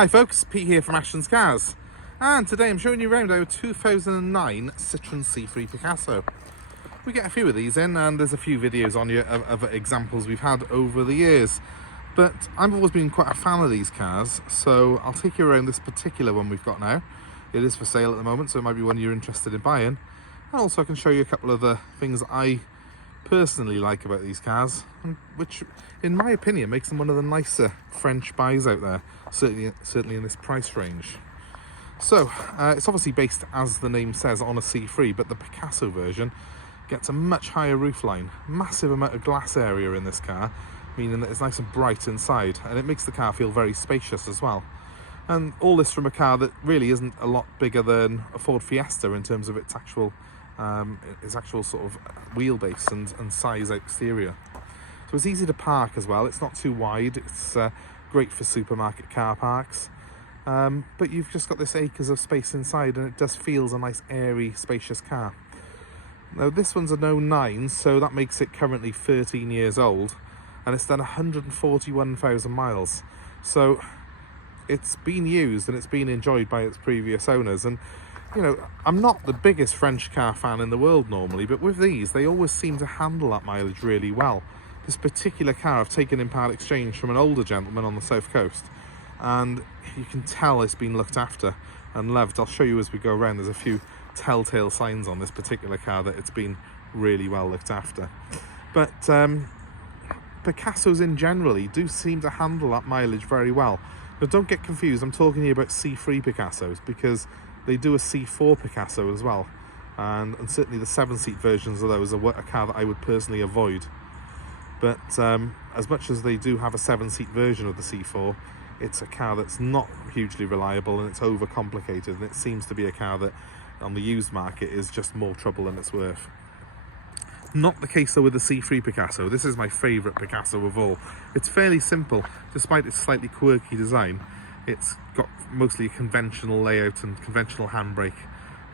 Hi folks, Pete here from Ashton's Cars, and today I'm showing you around our 2009 Citroen C3 Picasso. We get a few of these in, and there's a few videos on you of examples we've had over the years, but I've always been quite a fan of these cars, so I'll take you around this particular one we've got now. It is for sale at the moment, so it might be one you're interested in buying, and also I can show you a couple of the things I personally like about these cars, which in my opinion makes them one of the nicer French buys out there, certainly in this price range. So it's obviously based, as the name says, on a C3, but the Picasso version gets a much higher roofline, massive amount of glass area in this car, meaning that it's nice and bright inside, and it makes the car feel very spacious as well. And all this from a car that really isn't a lot bigger than a Ford Fiesta in terms of its actual sort of wheelbase and size exterior. So it's easy to park as well. It's not too wide. It's great for supermarket car parks. But you've just got this acres of space inside, and it just feels a nice airy, spacious car. Now this one's an 09, so that makes it currently 13 years old, and it's done 141,000 miles. So it's been used and it's been enjoyed by its previous owners. And you know, I'm not the biggest French car fan in the world normally, but with these, they always seem to handle that mileage really well. This particular car I've taken in part exchange from an older gentleman on the south coast, and you can tell it's been looked after and loved. I'll show you as we go around. There's a few telltale signs on this particular car that it's been really well looked after. But Picassos in generally do seem to handle that mileage very well. Now don't get confused, I'm talking here about C3 Picassos, because they do a C4 Picasso as well, and certainly the 7-seat versions of those are a car that I would personally avoid. But as much as they do have a 7-seat version of the C4, it's a car that's not hugely reliable, and it's overcomplicated, and it seems to be a car that on the used market is just more trouble than it's worth. Not the case though with the C3 Picasso. This is my favourite Picasso of all. It's fairly simple, despite its slightly quirky design. It's got mostly a conventional layout and conventional handbrake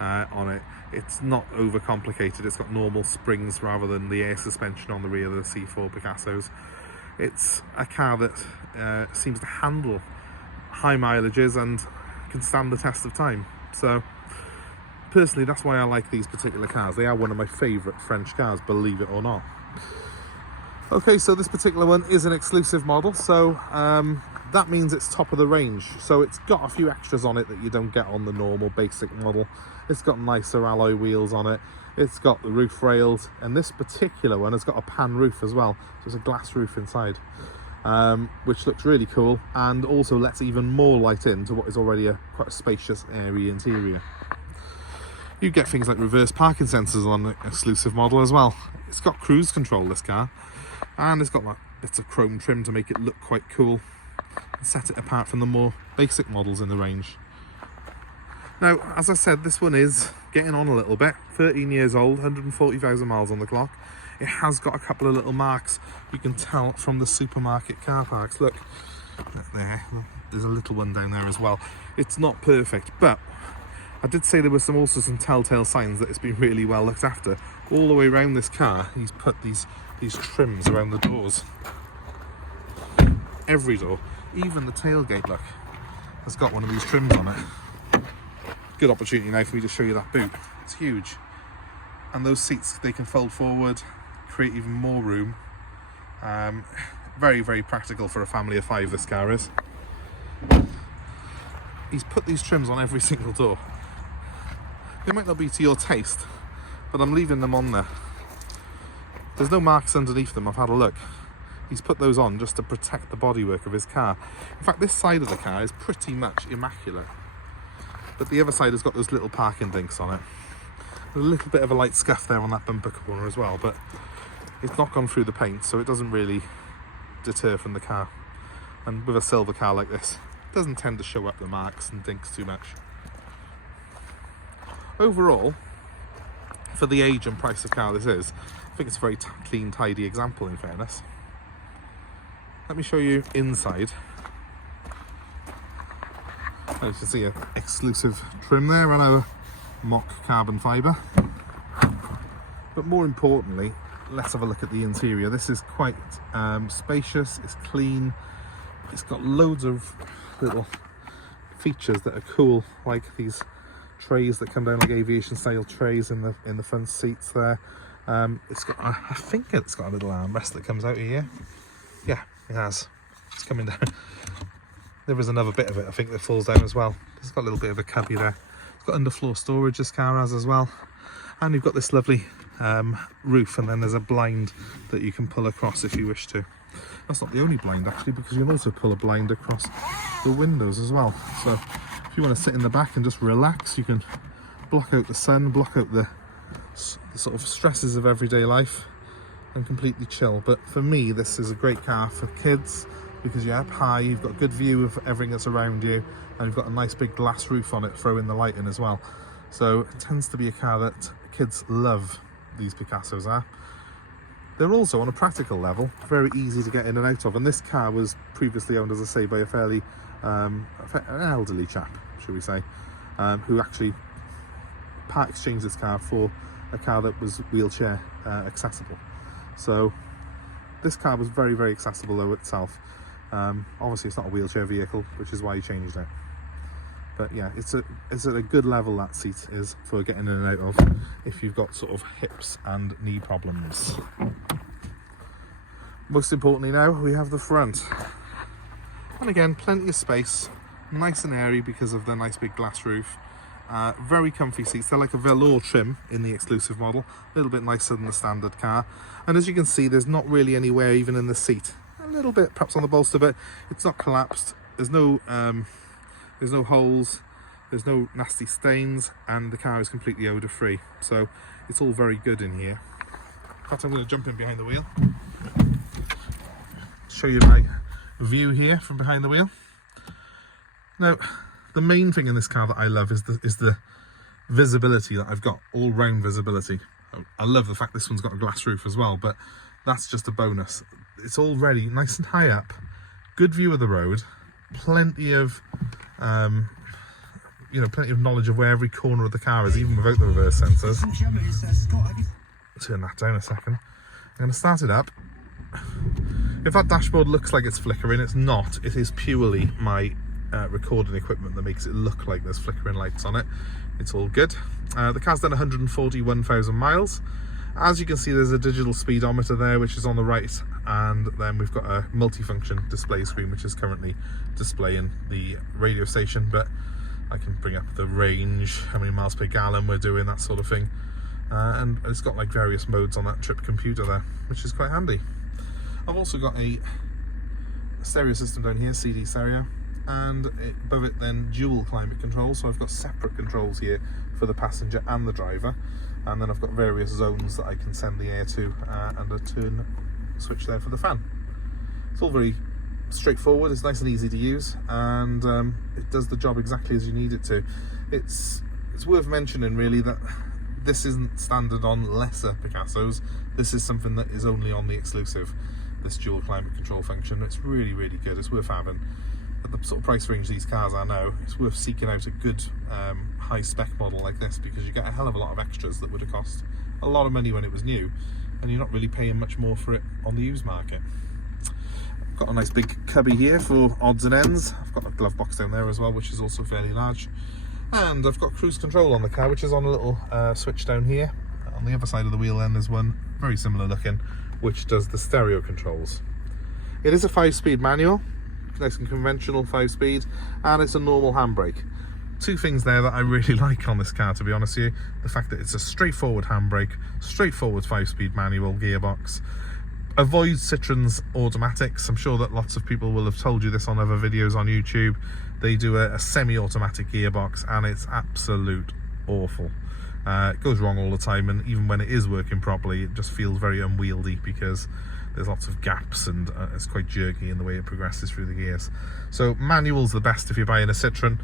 on it. It's not overcomplicated. It's got normal springs rather than the air suspension on the rear of the C4 Picassos. It's a car that seems to handle high mileages and can stand the test of time. So personally, that's why I like these particular cars. They are one of my favourite French cars, believe it or not. Okay, so this particular one is an exclusive model, so that means it's top of the range. So it's got a few extras on it that you don't get on the normal basic model. It's got nicer alloy wheels on it. It's got the roof rails, and this particular one has got a pan roof as well. So it's a glass roof inside, which looks really cool, and also lets even more light into what is already quite a spacious, airy interior. You get things like reverse parking sensors on the exclusive model as well. It's got cruise control, this car, and it's got that bits of chrome trim to make it look quite cool and set it apart from the more basic models in the range. Now, as I said, this one is getting on a little bit. 13 years old, 140,000 miles on the clock. It has got a couple of little marks you can tell from the supermarket car parks. Look there, there's a little one down there as well. It's not perfect, but I did say there were also some telltale signs that it's been really well looked after. All the way around this car, he's put these trims around the doors. Every door, even the tailgate, look, has got one of these trims on it. Good opportunity now for me to show you that boot. It's huge. And those seats, they can fold forward, create even more room. Very, very practical for a family of 5, this car is. He's put these trims on every single door. They might not be to your taste, but I'm leaving them on there. There's no marks underneath them, I've had a look. He's put those on just to protect the bodywork of his car. In fact, this side of the car is pretty much immaculate, but the other side has got those little parking dinks on it. There's a little bit of a light scuff there on that bumper corner as well, but it's not gone through the paint, so it doesn't really deter from the car. And with a silver car like this, it doesn't tend to show up the marks and dinks too much. Overall, for the age and price of car this is, I think it's a very clean, tidy example, in fairness. Let me show you inside. As you can see, an exclusive trim there on our mock carbon fibre. But more importantly, let's have a look at the interior. This is quite spacious, it's clean, it's got loads of little features that are cool, like these trays that come down like aviation style trays in the front seats there. It's got, I think it's got a little armrest that comes out here. Yeah, it has. It's coming down. There is another bit of it, I think, that falls down as well. It's got a little bit of a cubby there. It's got underfloor storage, this car has as well. And you've got this lovely roof, and then there's a blind that you can pull across if you wish to. That's not the only blind actually, because you can also pull a blind across the windows as well. So if you want to sit in the back and just relax, you can block out the sun, block out the sort of stresses of everyday life, and completely chill. But for me, this is a great car for kids, because you're up high, you've got a good view of everything that's around you, and you've got a nice big glass roof on it, throwing the light in as well. So it tends to be a car that kids love, these Picassos are. They're also, on a practical level, very easy to get in and out of, and this car was previously owned, as I say, by a fairly an elderly chap, should we say, who actually part exchanged this car for a car that was wheelchair accessible. So this car was very, very accessible though itself. Obviously it's not a wheelchair vehicle, which is why he changed it. But yeah, it's at a good level, that seat is, for getting in and out of if you've got sort of hips and knee problems. Most importantly now, we have the front. And again, plenty of space, nice and airy because of the nice big glass roof. Very comfy seats. They're like a velour trim in the exclusive model, a little bit nicer than the standard car. And as you can see, there's not really anywhere even in the seat. A little bit perhaps on the bolster, but it's not collapsed. There's no holes, there's no nasty stains, and the car is completely odour free. So it's all very good in here. In fact, I'm going to jump in behind the wheel, show you my view here from behind the wheel. Now, the main thing in this car that I love is the visibility that I've got, all round visibility. I love the fact this one's got a glass roof as well, but that's just a bonus. It's already nice and high up, good view of the road, plenty of plenty of knowledge of where every corner of the car is, even without the reverse sensors. Turn that down a second. I'm going to start it up. If that dashboard looks like it's flickering, it's not. It is purely my recording equipment that makes it look like there's flickering lights on it. It's all good. The car's done 141,000 miles. As you can see, there's a digital speedometer there, which is on the right, and then we've got a multifunction display screen, which is currently displaying the radio station, but I can bring up the range, how many miles per gallon we're doing, that sort of thing. And it's got like various modes on that trip computer there, which is quite handy. I've also got a stereo system down here, CD stereo, and above it then dual climate control. So I've got separate controls here for the passenger and the driver, and then I've got various zones that I can send the air to, and a turn switch there for the fan. It's all very straightforward, it's nice and easy to use, and it does the job exactly as you need it to. It's worth mentioning really that this isn't standard on lesser Picassos. This is something that is only on the exclusive, this dual climate control function. It's really, really good. It's worth having. At the sort of price range these cars are now, it's worth seeking out a good high spec model like this, because you get a hell of a lot of extras that would have cost a lot of money when it was new, and you're not really paying much more for it on the used market. I've got a nice big cubby here for odds and ends. I've got a glove box down there as well, which is also fairly large, and I've got cruise control on the car, which is on a little switch down here. On the other side of the wheel then there's one very similar looking, which does the stereo controls. It is a 5-speed manual, nice and conventional 5-speed, and it's a normal handbrake. Two things there that I really like on this car, to be honest with you. The fact that it's a straightforward handbrake, straightforward 5-speed manual gearbox, avoids Citroen's automatics. I'm sure that lots of people will have told you this on other videos on YouTube. They do a semi-automatic gearbox, and it's absolute awful. It goes wrong all the time, and even when it is working properly, it just feels very unwieldy because there's lots of gaps, and it's quite jerky in the way it progresses through the gears. So manual's the best if you're buying a Citroen.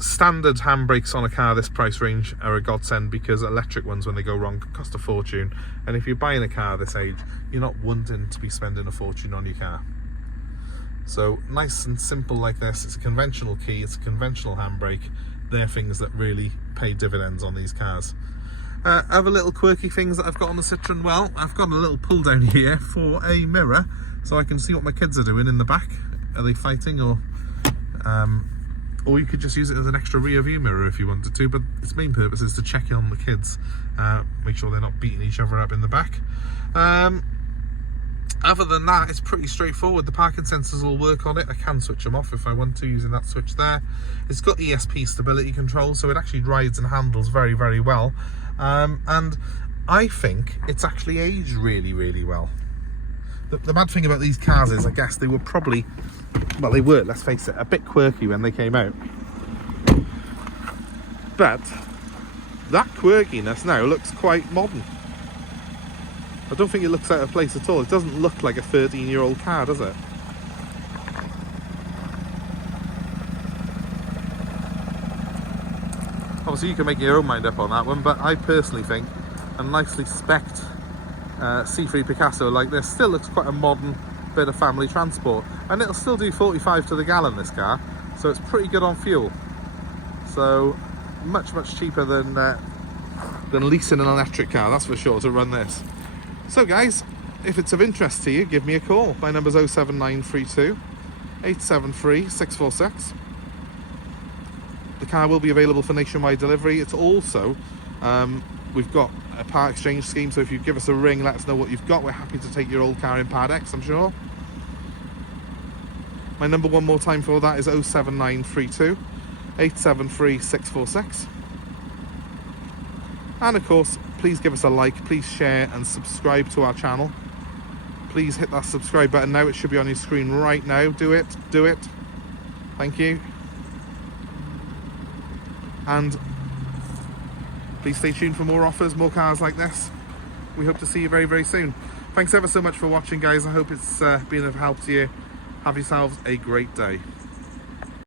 Standard handbrakes on a car this price range are a godsend, because electric ones, when they go wrong, cost a fortune, and if you're buying a car this age, you're not wanting to be spending a fortune on your car. So nice and simple like this. It's a conventional key, it's a conventional handbrake. They're things that really pay dividends on these cars. Other little quirky things that I've got on the Citroen, well, I've got a little pull down here for a mirror, so I can see what my kids are doing in the back. Are they fighting, or or you could just use it as an extra rear view mirror if you wanted to, but its main purpose is to check in on the kids, make sure they're not beating each other up in the back. Other than that, it's pretty straightforward. The parking sensors will work on it. I can switch them off if I want to using that switch there. It's got ESP stability control, so it actually rides and handles very, very well. And I think it's actually aged really, really well. The bad thing about these cars is, I guess they were probably, well, they were, let's face it, a bit quirky when they came out. But that quirkiness now looks quite modern. I don't think it looks out of place at all. It doesn't look like a 13-year-old car, does it? Obviously you can make your own mind up on that one, but I personally think a nicely spec'd C3 Picasso like this still looks quite a modern bit of family transport, and it'll still do 45 to the gallon, this car, so it's pretty good on fuel. So much cheaper than leasing an electric car, that's for sure, to run this. So guys, if it's of interest to you, give me a call. My number's 07932 873 646. The car will be available for nationwide delivery. It's also, we've got a part exchange scheme, so if you give us a ring, let us know what you've got. We're happy to take your old car in Part X, I'm sure. My number one more time for that is 07932 873 646. And of course, please give us a like, please share and subscribe to our channel. Please hit that subscribe button now. It should be on your screen right now. Do it. Thank you. And please stay tuned for more offers, more cars like this. We hope to see you very, very soon. Thanks ever so much for watching, guys. I hope it's been of help to you. Have yourselves a great day.